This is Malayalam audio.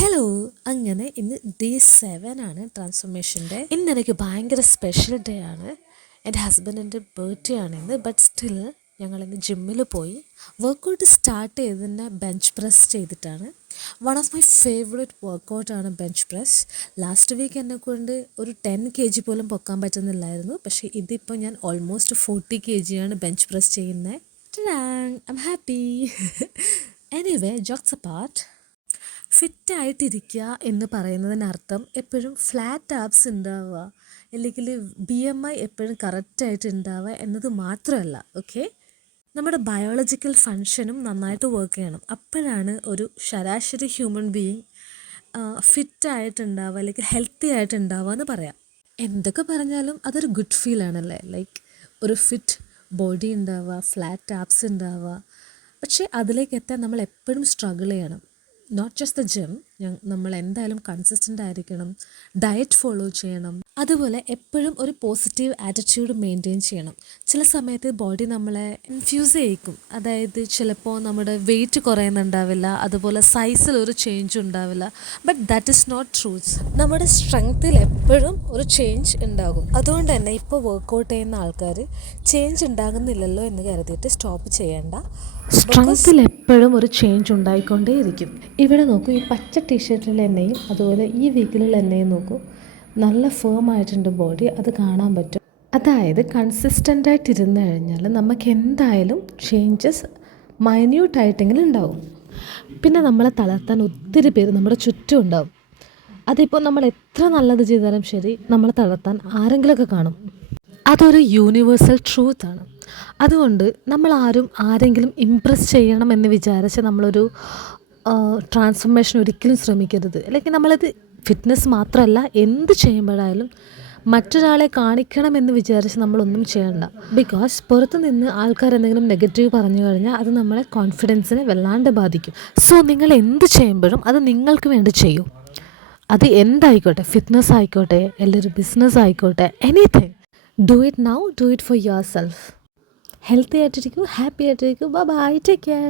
ഹലോ. അങ്ങനെ ഇന്ന് ഡേ 7 ആണ് ട്രാൻസ്ഫോർമേഷൻ്റെ. ഇന്ന് എനിക്ക് ഭയങ്കര സ്പെഷ്യൽ ഡേ ആണ്. എൻ്റെ ഹസ്ബൻഡിൻ്റെ ബർത്ത്ഡേ ആണ് ഇന്ന്. ബട്ട് സ്റ്റിൽ ഞങ്ങളിന്ന് ജിമ്മിൽ പോയി വർക്കൗട്ട് സ്റ്റാർട്ട് ചെയ്തതിനെ ബെഞ്ച് പ്രസ് ചെയ്തിട്ടാണ്. വൺ ഓഫ് മൈ ഫേവറേറ്റ് വർക്കൗട്ടാണ് ബെഞ്ച് പ്രസ്. ലാസ്റ്റ് വീക്ക് എന്നെ കൊണ്ട് ഒരു 10 kg പോലും പൊക്കാൻ പറ്റുന്നില്ലായിരുന്നു. പക്ഷേ ഇതിപ്പോൾ ഞാൻ ഓൾമോസ്റ്റ് 40 kg ആണ് ബെഞ്ച് പ്രസ് ചെയ്യുന്നത്. I'm happy. Anyway, jokes apart, ഫിറ്റായിട്ടിരിക്കുക എന്ന് പറയുന്നതിനർത്ഥം എപ്പോഴും ഫ്ലാറ്റ് ആബ്സ് ഉണ്ടാവുക അല്ലെങ്കിൽ BMI എപ്പോഴും കറക്റ്റായിട്ട് ഉണ്ടാവുക എന്നത് മാത്രമല്ല. ഓക്കെ, നമ്മുടെ ബയോളജിക്കൽ ഫങ്ഷനും നന്നായിട്ട് വർക്ക് ചെയ്യണം. അപ്പോഴാണ് ഒരു ശരാശരി ഹ്യൂമൻ ബീയിങ് ഫിറ്റായിട്ടുണ്ടാവുക അല്ലെങ്കിൽ ഹെൽത്തി ആയിട്ടുണ്ടാവുക എന്ന് പറയാം. എന്തൊക്കെ പറഞ്ഞാലും അതൊരു ഗുഡ് ഫീൽ ആണല്ലേ, ലൈക്ക് ഒരു ഫിറ്റ് ബോഡി ഉണ്ടാവുക, ഫ്ലാറ്റ് ആബ്സ് ഉണ്ടാവുക. പക്ഷേ അതിലേക്ക് എത്താൻ നമ്മൾ എപ്പോഴും സ്ട്രഗിൾ ചെയ്യണം. നോട്ട് ജസ്റ്റ് ദ ജിം, നമ്മൾ എന്തായാലും കൺസിസ്റ്റൻ്റ് ആയിരിക്കണം, ഡയറ്റ് ഫോളോ ചെയ്യണം. അതുപോലെ എപ്പോഴും ഒരു പോസിറ്റീവ് ആറ്റിറ്റ്യൂഡ് മെയിൻറ്റെയിൻ ചെയ്യണം. ചില സമയത്ത് ബോഡി നമ്മളെ കൺഫ്യൂസ് ചെയ്യിക്കും. അതായത് ചിലപ്പോൾ നമ്മുടെ വെയിറ്റ് കുറയുന്നുണ്ടാവില്ല, അതുപോലെ സൈസിൽ ഒരു ചേഞ്ച് ഉണ്ടാവില്ല. But that is not truth. നമ്മുടെ സ്ട്രെങ്ത്തിൽ എപ്പോഴും ഒരു ചേഞ്ച് ഉണ്ടാകും. അതുകൊണ്ട് തന്നെ ഇപ്പോൾ വർക്കൗട്ട് ചെയ്യുന്ന ആൾക്കാർ ചേഞ്ച് ഉണ്ടാകുന്നില്ലല്ലോ എന്ന് കരുതിയിട്ട് സ്റ്റോപ്പ് ചെയ്യേണ്ട. സ്ട്രെങ്ത്തിൽ എപ്പോഴും ഒരു ചേഞ്ച് ഉണ്ടായിക്കൊണ്ടേയിരിക്കും. ഇവിടെ നോക്കൂ, ഈ പച്ച ടീഷർട്ടിലെ എന്നെയും അതുപോലെ ഈ വീക്കിലുള്ള എന്നെയും നോക്കൂ, നല്ല ഫേം ആയിട്ടുണ്ട് ബോഡി, അത് കാണാൻ പറ്റും. അതായത് കൺസിസ്റ്റൻ്റായിട്ട് ഇരുന്ന് കഴിഞ്ഞാൽ നമുക്ക് എന്തായാലും ചേഞ്ചസ് മൈന്യൂട്ടായിട്ടെങ്കിലും ഉണ്ടാവും. പിന്നെ നമ്മളെ തളർത്താൻ ഒത്തിരി പേര് നമ്മുടെ ചുറ്റും ഉണ്ടാവും. അതിപ്പോൾ നമ്മൾ എത്ര നല്ലത് ചെയ്താലും ശരി, നമ്മളെ തളർത്താൻ ആരെങ്കിലുമൊക്കെ കാണും. അതൊരു യൂണിവേഴ്സൽ ട്രൂത്താണ്. അതുകൊണ്ട് നമ്മൾ ആരെങ്കിലും ഇമ്പ്രസ് ചെയ്യണം എന്ന് വിചാരിച്ച് നമ്മളൊരു ട്രാൻസ്ഫോർമേഷൻ ഒരിക്കലും ശ്രമിക്കരുത്. അല്ലെങ്കിൽ നമ്മളത് ഫിറ്റ്നസ് മാത്രമല്ല, എന്ത് ചെയ്യുമ്പോഴായാലും മറ്റൊരാളെ കാണിക്കണമെന്ന് വിചാരിച്ച് നമ്മളൊന്നും ചെയ്യണ്ട. ബിക്കോസ് പുറത്തു നിന്ന് ആൾക്കാർ എന്തെങ്കിലും നെഗറ്റീവ് പറഞ്ഞു കഴിഞ്ഞാൽ അത് നമ്മളെ കോൺഫിഡൻസിനെ വല്ലാണ്ട് ബാധിക്കും. സോ നിങ്ങൾ എന്ത് ചെയ്യുമ്പോഴും അത് നിങ്ങൾക്ക് വേണ്ടി ചെയ്യൂ. അത് എന്തായിക്കോട്ടെ, ഫിറ്റ്നസ് ആയിക്കോട്ടെ, അല്ലെങ്കിൽ ബിസിനസ് ആയിക്കോട്ടെ, anything. Do it now, do it for yourself. Healthy ആയിട്ടിരിക്കൂ, ഹാപ്പി ആയിട്ടിരിക്കൂ. Bye bye, take care.